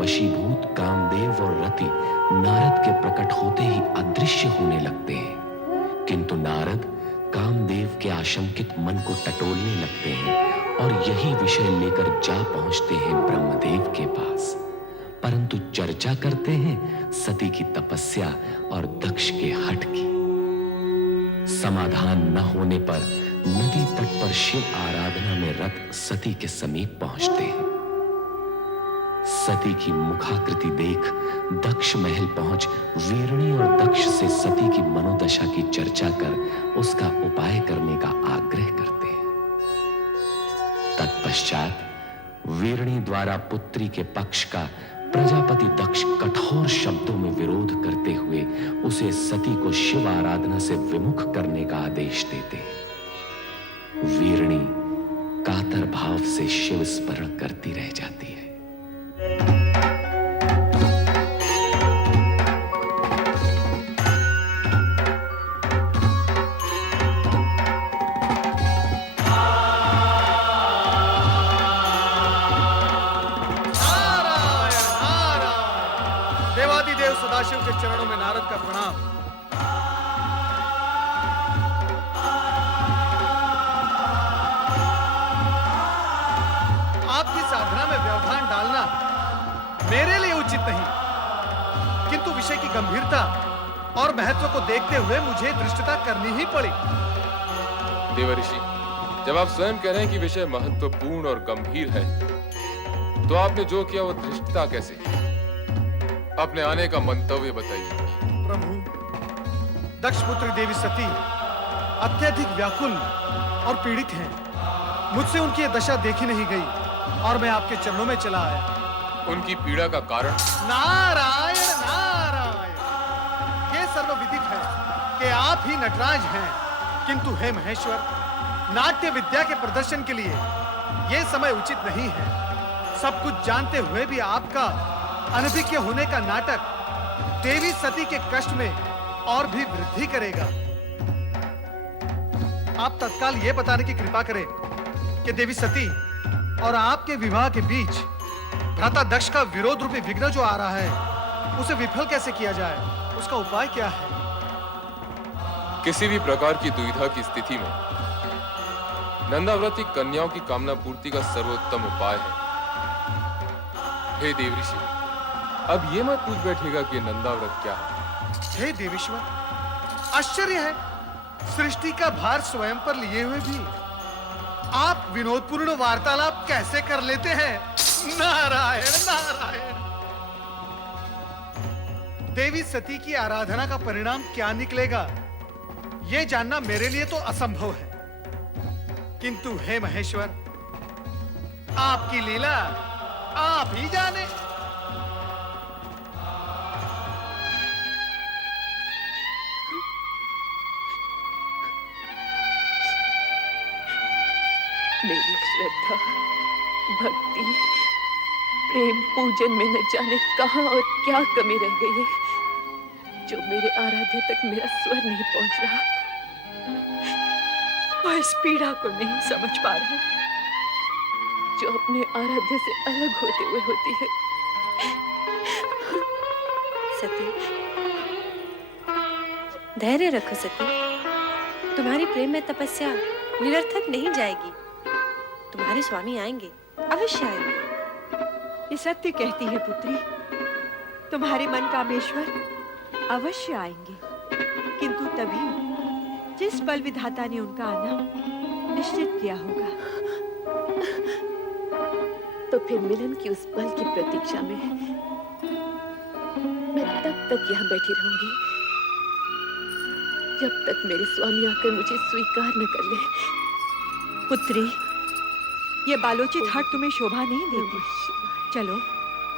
वशीभूत कामदेव और रति नारद के प्रकट होते ही अदृश्य होने लगते हैं, किंतु नारद कामदेव के आशंकित मन को टटोलने लगते हैं और यही विषय लेकर जा पहुंचते हैं ब्रह्मदेव के पास। परंतु चर्चा करते हैं सती की तपस्या और दक्ष के हठ की। समाधान न होने पर नदी तट पर शिव आराधना में रत सती के समीप पहुंचते हैं। सती की मुखाकृति देख दक्ष महल पहुंच वीरणी और दक्ष से सती की मनोदशा की चर्चा कर उसका उपाय करने का आग्रह करते हैं। तत्पश्चात वीरणी द्वारा पुत्री के पक्ष का प्रजापति दक्ष कठोर शब्दों में विरोध करते हुए उसे सती को शिव आराधना से विमुख करने का आदेश देते हैं। वीरणी कातर भाव से शिव स्मरण करती रह जाती है। देवादिदेव सदाशिव के चरणों में नारद का प्रणाम। आपकी साधना में व्यवधान डालना मेरे लिए उचित नहीं, किंतु विषय की गंभीरता और महत्व को देखते हुए मुझे धृष्टता करनी ही पड़ी। देवर्षि, जब आप स्वयं कह रहे हैं कि विषय महत्वपूर्ण और गंभीर है, तो आपने जो किया वो धृष्टता कैसे? अपने आने का मंतव्य बताइए। प्रभु, दक्ष पुत्री देवी सती अत्यधिक व्याकुल और पीड़ित हैं। मुझसे उनकी यह दशा देखी नहीं गई और मैं आपके चरणों में चला आया। उनकी पीड़ा का कारण? नारायण नारायण, ये सर्वविदित है कि आप ही नटराज हैं, किंतु हे महेश्वर, नाट्य विद्या के प्रदर्शन के लिए यह समय उचित नहीं है। सब कुछ जानते हुए भी आपका अनभिज्ञ होने का नाटक देवी सती के कष्ट में और भी वृद्धि करेगा। आप तत्काल यह बताने की कृपा करें कि देवी सती और आपके विवाह के बीच भ्राता दक्ष का विरोध रूपी विघ्न जो आ रहा है, उसे विफल कैसे किया जाए? उसका उपाय क्या है? किसी भी प्रकार की दुविधा की स्थिति में नंदाव्रती कन्याओं की कामना पूर्ति का सर्वोत्तम उपाय है। हे देवऋषि, अब ये मत पूछ बैठेगा कि नंदाव्रत क्या है। हे देवेश्वर, आश्चर्य है, सृष्टि का भार स्वयं पर लिए हुए भी आप विनोदपूर्ण वार्तालाप कैसे कर लेते हैं? नारायण नारायण। देवी सती की आराधना का परिणाम क्या निकलेगा, यह जानना मेरे लिए तो असंभव है, किंतु हे महेश्वर, आपकी लीला आप ही जाने। मेरी श्रद्धा, भक्ति, प्रेम, पूजन में न जाने कहां और क्या कमी रह गई है, जो मेरे आराध्य तक मेरा स्वर नहीं पहुंच रहा। वह इस पीड़ा को नहीं समझ पा रहा, जो अपने आराध्य से अलग होते हुए होती है। सती, धैर्य रखो सती, तुम्हारी प्रेम में तपस्या निरर्थक नहीं जाएगी। तुम्हारे स्वामी आएंगे, अवश्य आएंगे। ये सत्य कहती है पुत्री, तुम्हारे मन कामेश्वर अवश्य आएंगे, किंतु तभी जिस पल विधाता ने उनका आना निश्चित किया होगा। तो फिर मिलन की उस पल की प्रतीक्षा में मैं तब तक यहाँ बैठी रहूंगी जब तक मेरे स्वामी आकर मुझे स्वीकार न कर ले। पुत्री, ये बालोचित हट तुम्हें शोभा नहीं देती। चलो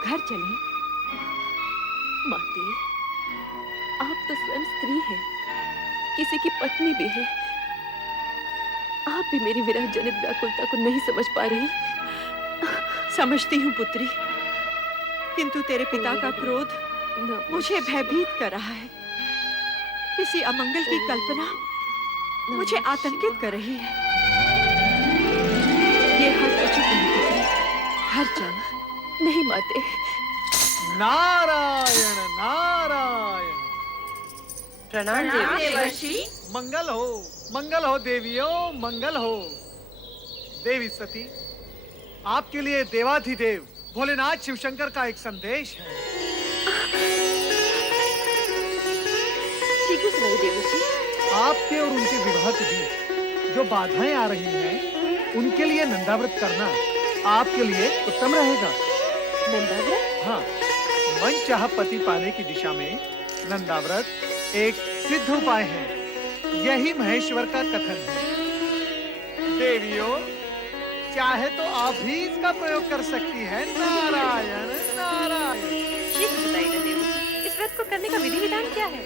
घर चलें। माते, आप तो स्वयं स्त्री हैं, किसी की पत्नी भी है। आप भी मेरी विरह जनित व्याकुलता को नहीं समझ पा रही। समझती हूँ पुत्री, किंतु तेरे पिता का क्रोध मुझे भयभीत कर रहा है। किसी अमंगल की कल्पना मुझे आतंकित कर रही है। ये हट उचित नहीं पुत्री, घर चल। नहीं माते, नारायण नारायण। प्रणाम देवर्षि। मंगल हो देवियों, मंगल हो। देवी सती, आपके लिए देवाधिदेव भोलेनाथ शिवशंकर का एक संदेश है। शीघ्र सुनाइए देवर्षि। आपके और उनके विवाह के बीच जो बाधाएं आ रही हैं, उनके लिए नंदाव्रत करना आपके लिए उत्तम रहेगा। नंदाव्रत? हाँ, मनचाहा पति पाने की दिशा में नंदाव्रत एक सिद्ध उपाय है। यही महेश्वर का कथन है। देवियों, चाहे तो आप भी इसका प्रयोग कर सकती हैं। नारायण नारायण। शीघ्र बताइए ना देवर्षि, इस व्रत को करने का विधि विधान क्या है?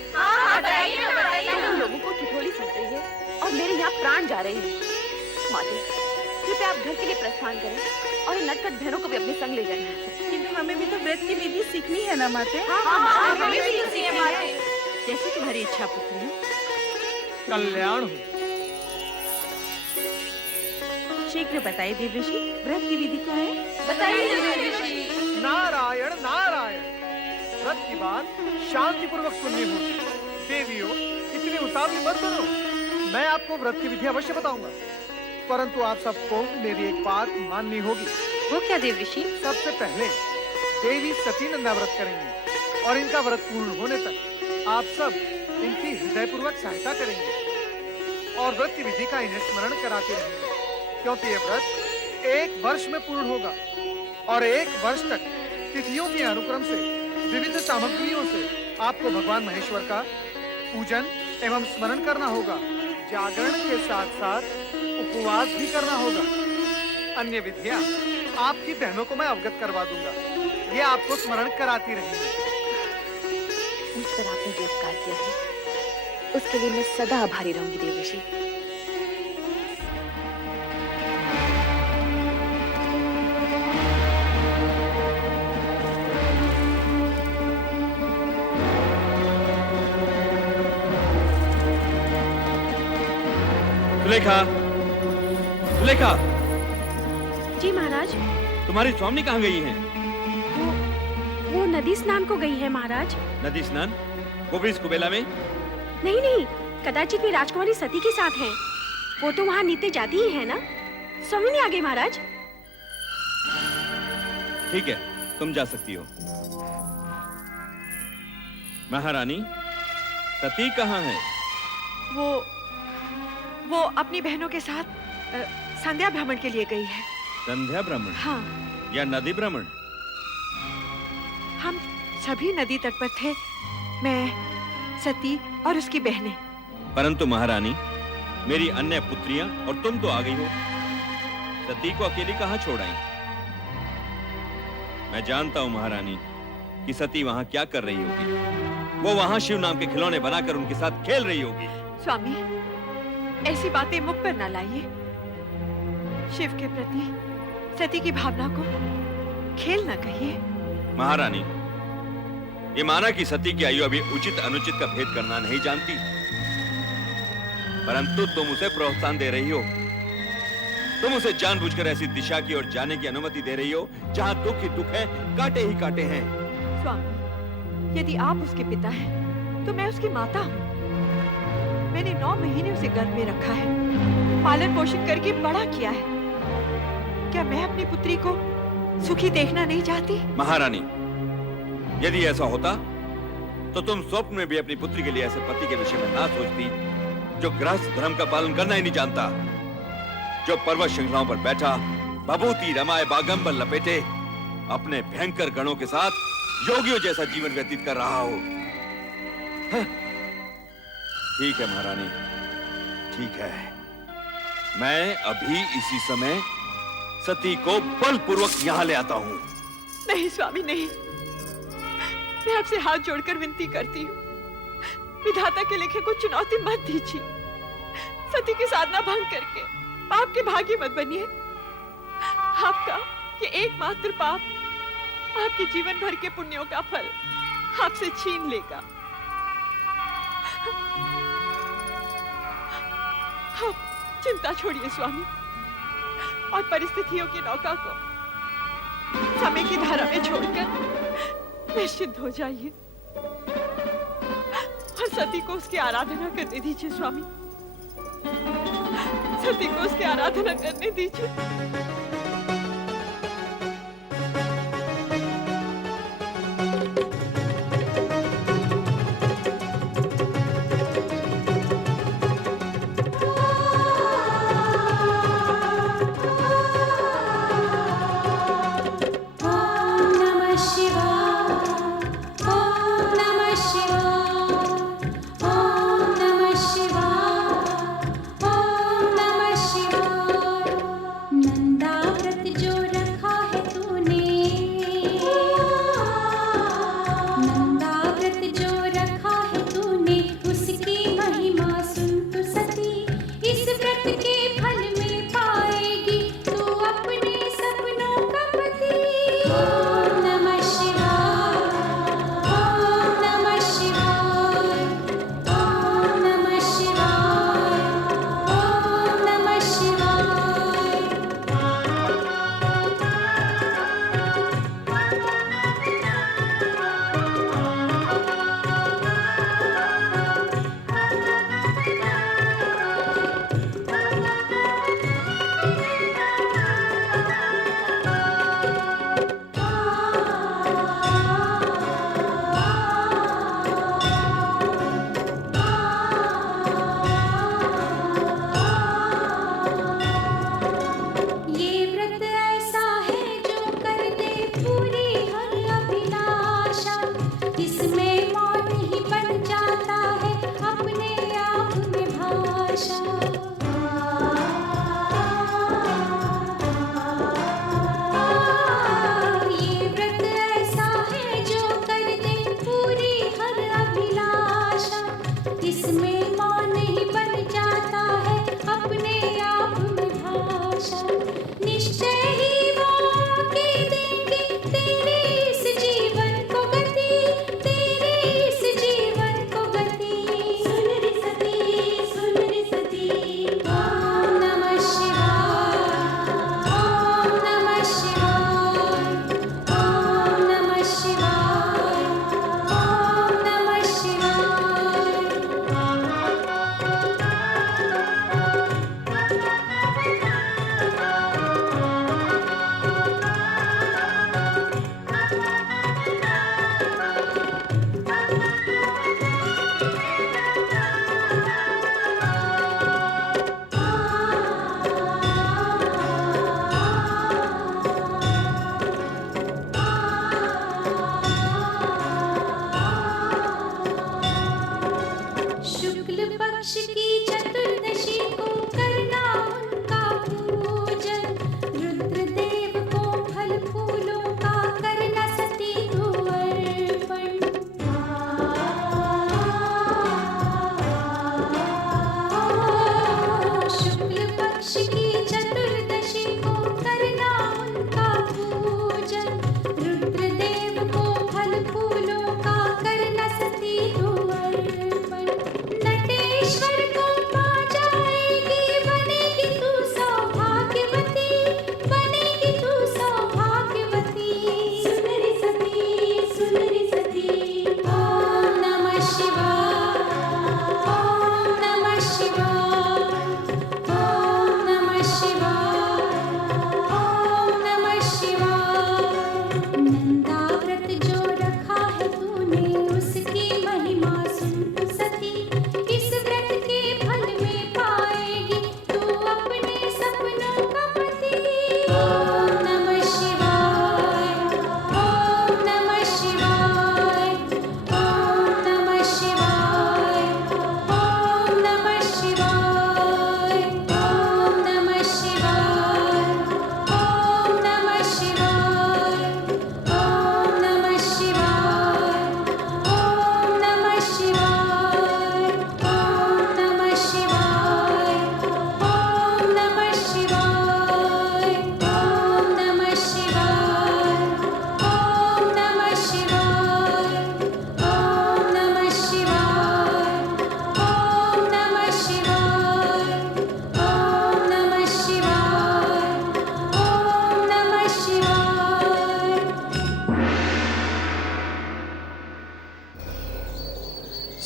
तुम लोगों को ठिठोली सुन रही है और मेरे यहाँ प्राण जा रहे हैं। माते, कृपया आप घर के लिए प्रस्थान करें और इन नटखट बहनों को भी अपने संग ले जाना। किंतु हमें भी तो व्रत की विधि सीखनी है ना माते। हमें भी तो सीखनी है। जैसी तुम्हारी इच्छा पुत्री। कल्याण हो। शीघ्र बताइए देवर्षि, व्रत की विधि क्या है? बताइए देवर्षि। नारायण नारायण। व्रत की बात शांति पूर्वक सुननी होगी। देवियों, इतनी उतावली मत करो। मैं आपको व्रत की विधि अवश्य बताऊंगा, परंतु आप सबको मेरी एक बात माननी होगी। वो क्या देवर्षि? सबसे पहले देवी सती नंदाव्रत करेंगी और इनका व्रत पूर्ण होने तक आप सब इनकी हृदयपूर्वक सहायता करेंगे और व्रत की विधि का इन्हें स्मरण कराते रहेंगे, क्योंकि ये व्रत 1 वर्ष में पूर्ण होगा और 1 वर्ष तक तिथियों के अनुक्रम से विविध सामग्रियों से आपको भगवान महेश्वर का पूजन एवं स्मरण करना होगा। जागरण के साथ साथ उपवास भी करना होगा। अन्य विधियां आपकी बहनों को मैं अवगत करवा दूंगा। ये आपको स्मरण कराती रहेंगी। मुझ पर आपने जो उपकार किया है, उसके लिए मैं सदा आभारी रहूंगी देवर्षि। सुलेखा, सुलेखा, जी महाराज। तुम्हारी स्वामी कहाँ गई हैं? वो नदी स्नान को गई है महाराज। नदी स्नान? वो भी इस कुबेला में? नहीं नहीं, कदाचित वे राजकुमारी सती के साथ हैं। वो तो वहाँ नित्य जाती ही है ना। स्वामी नहीं आ गए महाराज। ठीक है, तुम जा सकती हो। महारानी, सती कहाँ है? वो अपनी बहनों के साथ संध्या भ्रमण के लिए गई है। संध्या भ्रमण? हाँ। या नदी भ्रमण? हम सभी नदी तट पर थे, मैं, सती और उसकी बहनें। परंतु महारानी, मेरी अन्य पुत्रियां और तुम तो आ गई हो। सती को अकेली कहाँ छोड़ आई? मैं जानता हूँ महारानी कि सती वहाँ क्या कर रही होगी। वो वहाँ शिव नाम के खिलौने बनाकर उनके साथ खेल रही होगी। स्वामी, ऐसी बातें मुख पर न लाइए। शिव के प्रति सती की भावना को खेल न कहिए। महारानी, ये माना कि सती की आयु अभी उचित अनुचित का भेद करना नहीं जानती, परंतु तुम उसे प्रोत्साहन दे रही हो। तुम उसे जानबूझकर ऐसी दिशा की ओर जाने की अनुमति दे रही हो जहां दुख ही दुख है, कांटे ही कांटे हैं। स्वामी, यदि आप उसके पिता हैं, तो मैं उसकी माता हूँ। मैंने 9 महीने उसे गर्भ में रखा है, पालन पोषण करके बड़ा किया है। क्या मैं अपनी पुत्री को सुखी देखना नहीं चाहती? महारानी, यदि ऐसा होता तो तुम स्वप्न में भी अपनी पुत्री के लिए ऐसे पति के विषय में ना सोचती जो गृहस्थ धर्म का पालन करना ही नहीं जानता, जो पर्वत श्रृंखलाओं पर बैठा भभूति रमाए बागंबर लपेटे अपने भयंकर गणों के साथ योगियों जैसा जीवन व्यतीत कर रहा हो। ठीक है महारानी, ठीक है। मैं अभी इसी समय सती को बलपूर्वक यहाँ ले आता हूँ। नहीं स्वामी, नहीं। मैं आपसे हाथ जोड़कर विनती करती हूँ, विधाता के लिखे को चुनौती मत दीजिए। सती की साधना भंग करके पाप के भागी मत बनिए। आपका ये एकमात्र पाप आपके जीवन भर के पुण्यों का फल आपसे छीन लेगा। आप चिंता छोड़िए स्वामी, और परिस्थितियों की नौका को समय की धारा में छोड़कर निश्चिंत हो जाइए और सती को उसकी आराधना करने दीजिए स्वामी। सती को उसकी आराधना करने दीजिए। नंदा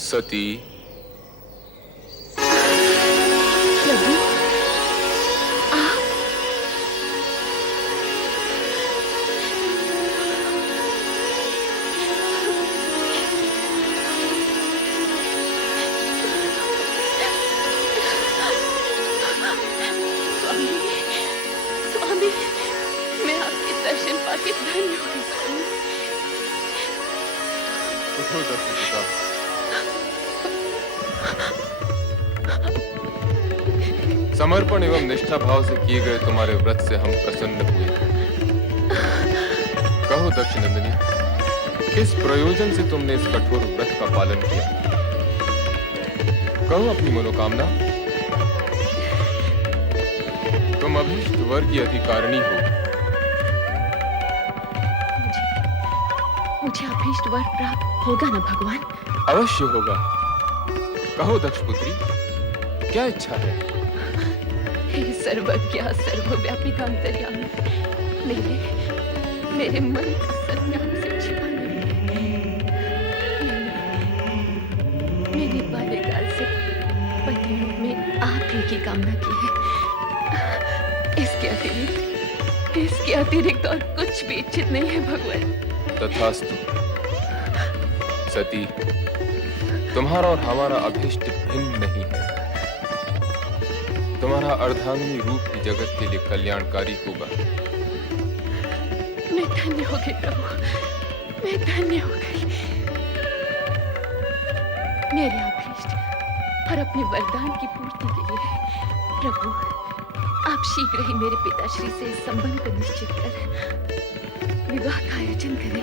सती, प्रभु आप स्वामी, स्वामी, मैं आपके दर्शन पाके धन्य हो गई स्वामी। उठो दक्ष पिता। समर्पण एवं निष्ठा भाव से किए गए तुम्हारे व्रत से हम प्रसन्न हुए। कहो दक्ष नंदिनी, किस प्रयोजन से तुमने इस कठोर व्रत का पालन किया? कहो अपनी मनोकामना। तुम अभीष्ट वर की अधिकारिणी हो। मुझे अभीष्ट वर प्राप्त होगा ना भगवान? अवश्य होगा। कहो दक्ष पुत्री, क्या इच्छा है? हे सर्वज्ञ सर्वव्यापी अंतर्यामी, मेरे मन का सत्य हमसे छिपा नहीं है। मैंने बाल्यकाल से पति रूप में आप ही की कामना की है। इसके अतिरिक्त और कुछ भी इच्छित नहीं है भगवान। तथास्तु। सती, तुम्हारा और हमारा अभीष्ट भिन्न नहीं है। तुम्हारा अर्धांगिनी रूप ही जगत के लिए कल्याणकारी होगा। मैं धन्य हो गई प्रभु, मैं धन्य हो गई। मेरे अभीष्ट और अपने वरदान की पूर्ति के लिए प्रभु आप शीघ्र ही मेरे पिताश्री से इस संबंध को निश्चित कर विवाह का आयोजन करें।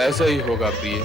ऐसा ही होगा प्रिय।